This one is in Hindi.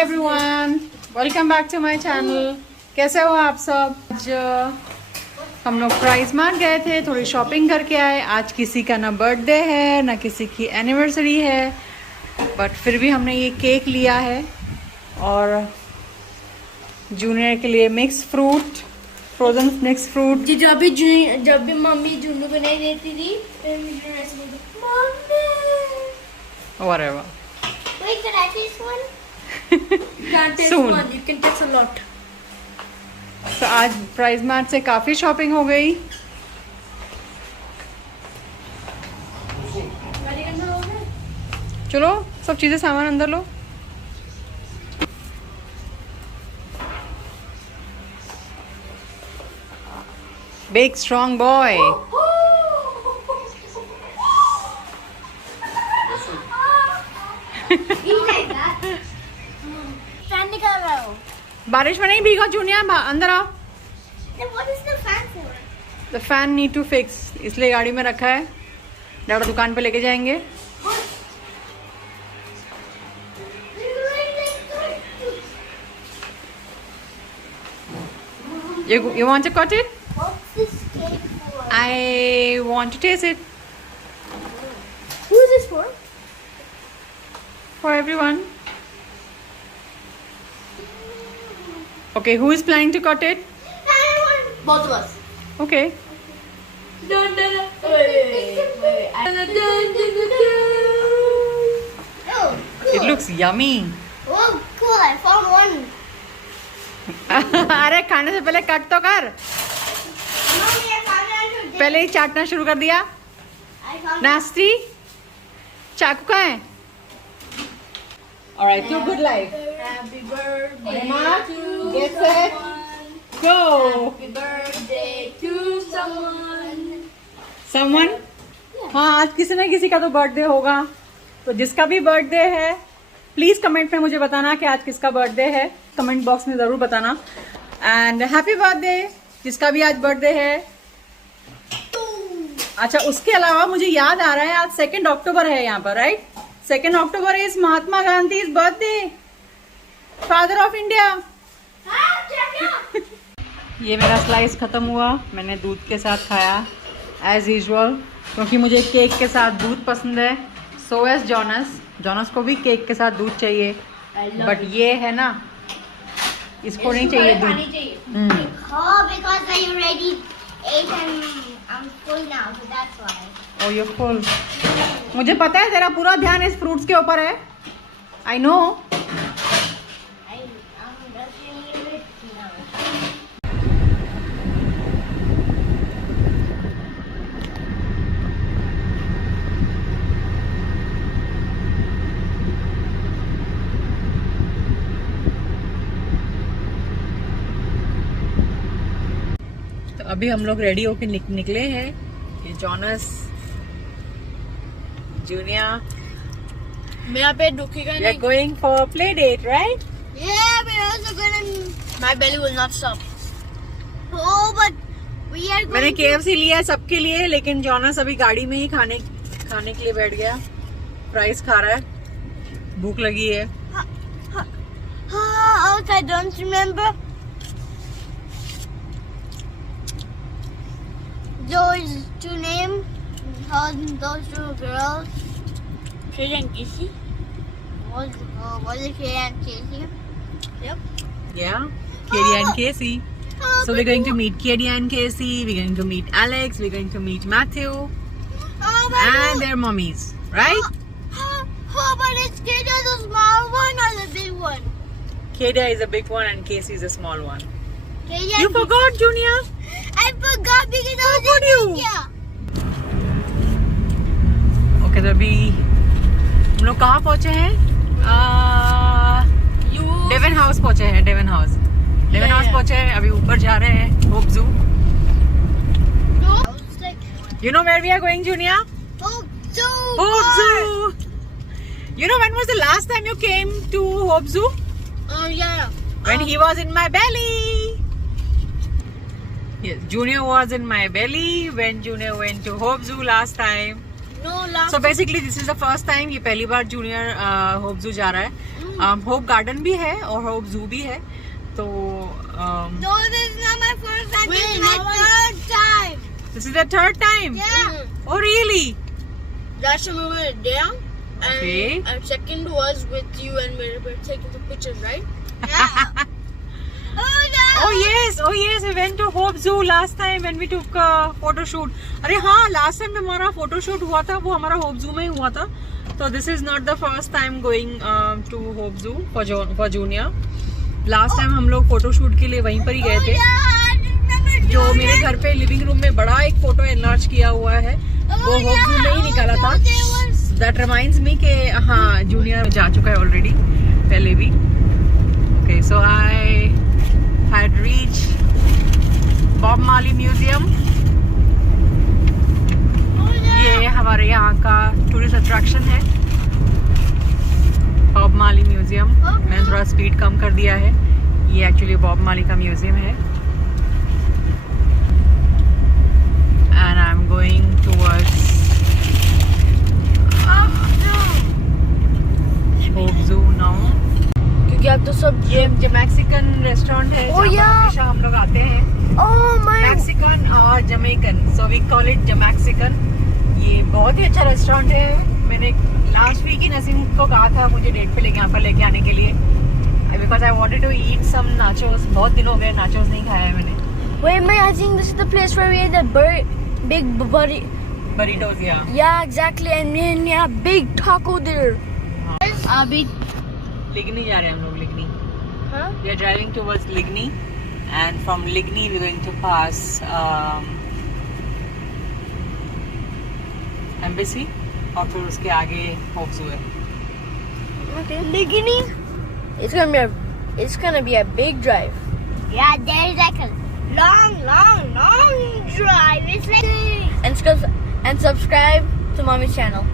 Everyone, welcome back to my channel. कैसे हो आप सब? आज हम लोग प्राइस मार्ट गए थे, थोड़ी शॉपिंग करके आए। आज किसी का ना बर्थडे है ना किसी की एनिवर्सरी है, बट फिर भी हमने ये केक लिया है और जूनियर के लिए mix fruit, frozen mix fruit. जब भी मम्मी जूनू को नहीं देती थी फिर मुझे ऐसे बोलती mummy whatever. wait can I taste one? Can't taste Soon. one, you can taste a lot. तो आज प्राइस मार्ट से काफ़ी शॉपिंग हो गई। चलो सब चीज़ें सामान अंदर लो। Big strong boy. फैन निकाल रहा हूँ। बारिश में नहीं भीगो जूनियर, अंदर आओ। What is the fan for? The fan need to fix, इसलिए गाड़ी में रखा है। डैडा दुकान पे लेके जाएंगे। You want to cut it? What's this cake for? I want to taste it Who is this for? for everyone. Okay, who is planning to cut it? Both of us. Okay. Dun, dun, dun. Wait. Dun, dun, dun, dun, dun. Oh, cool. It looks yummy. Oh, cool. I found one. अरे खाने से पहले कट तो कर। Mommy, I found one. पहले ही चाटना शुरू कर दिया। I found नास्ती चाकू का है। Alright, do good life. Happy birthday Mark, to get set, someone. Go. Happy birthday to someone. Someone? हाँ, आज किसी न किसी का तो बर्थडे होगा। तो जिसका भी बर्थडे है प्लीज कमेंट में मुझे बताना कि आज किसका बर्थडे है। कमेंट बॉक्स में जरूर बताना। एंड हैप्पी बर्थडे जिसका भी आज बर्थडे है। अच्छा, उसके अलावा मुझे याद आ रहा है आज 2 अक्टूबर है यहाँ पर, right? 2 October is Mahatma Gandhi birthday, father of India. ये मेरा स्लाइस खत्म हुआ, मैंने दूध के साथ खाया एज यूजुअल, क्योंकि मुझे केक के साथ दूध पसंद है। सो एज जॉनस को भी केक के साथ दूध चाहिए, बट ये है ना, इसको नहीं चाहिए दूध। Oh, because I already ate and I'm full now, so that's why. Oh you fool. मुझे पता है तेरा पूरा ध्यान इस फ्रूट्स के ऊपर है, I know. I'm rushing it now. तो अभी हम लोग रेडी होके निकले हैं। ये जॉनस, जूनियर, मेरा पेट दुखेगा we are going for a play date, right? Yeah, we're also gonna. My belly will not stop. Oh, but we are going. मैंने KFC लिया है सबके लिए, लेकिन जॉनस अभी गाड़ी में ही खाने के लिए बैठ गया। फ्राइज खा रहा है, भूख लगी है। I don't remember. Those two names, those two girls. Katie and Casey. Was it Katie and Casey? Yep. Yeah, Katie and Casey. So we're going to meet Katie and Casey. We're going to meet Alex. We're going to meet Matthew and their mummies, right? But it's Katie the small one or the big one? Katie is a big one and Casey is a small one. Katie You forgot, Junior. I forgot because I was could in you? India. Okay, तो अभी हम लोग कहाँ पहुँचे हैं? डेवन हाउस पहुँचे हैं। डेवन हाउस पहुँचे हैं। अभी ऊपर जा रहे हैं, होप जू। You know where we are going, Junior? Hope Zoo. Hope Zoo. You know when was the last time you came to Hope Zoo? Oh yeah. When he was in my belly. Yes, Junior was in my belly when Junior went to Hope Zoo last time. No, last. So basically this is the first time, ये पहली बार Junior Hope Zoo जा रहा है। होप गार्डन भी है और होप जू भी है. तो No, this is not my first time. This is my third time. this is the third time. Yeah. Oh really? Last time we went down, and Okay. our second was with you, and we were taking the pictures, right? Yeah. Oh no. Oh yes, we went to Hope Zoo last time when we took a photo shoot. अरे हाँ, last time हमारा photo shoot हुआ था वो हमारा Hope Zoo में ही हुआ था. तो this is not the first time going to Hope Zoo for Junior. Last time हम लोग फोटो शूट के लिए वहीं पर ही गए थे. जो मेरे घर पे लिविंग रूम में बड़ा एक फोटो एनलार्ज किया हुआ है वो होप जू में ही निकाला था. दैट रिमाइंड्स मी के हाँ जूनियर जा चुका है ऑलरेडी पहले भी. Okay so I had reach Bob Marley museum. ये हमारे यहाँ का टूरिस्ट अट्रैक्शन है बॉब मार्ली म्यूजियम. मैंने थोड़ा स्पीड कम कर दिया है. ये एक्चुअली बॉब मार्ली का म्यूजियम है. And I'm going towards Hope Zoo now. क्योंकि आप तो सब ये मैक्सिकन रेस्टोरेंट है Oh, जहाँ yeah. हमेशा हम लोग आते हैं. Oh my! मैक्सिकन और Jamaican, so we call it जमैक्सिकन. ये बहुत ही अच्छा रेस्टोरेंट है. मैंने लास्ट वीक ही नसीम को कहा था मुझे डेट पे यहाँ पर लेके आने के लिए because I wanted to eat some nachos. बहुत दिन हो गए nachos नहीं खाया है मैंने. Wait, man, I think this is the place where we ate that big buddy. Burritos, yeah. Yeah, exactly. And then yeah, big taco there. अभी लिग्नी जा रहे हैं हम लोग. लिग्नी. Huh? We are driving towards Ligny, and from Ligny we're going to pass Embassy, और फिर उसके आगे Hope Zoo है. Okay. Ligini. It's gonna be a big drive. yeah, there's like a long drive. It's like And subscribe to Mommy's channel.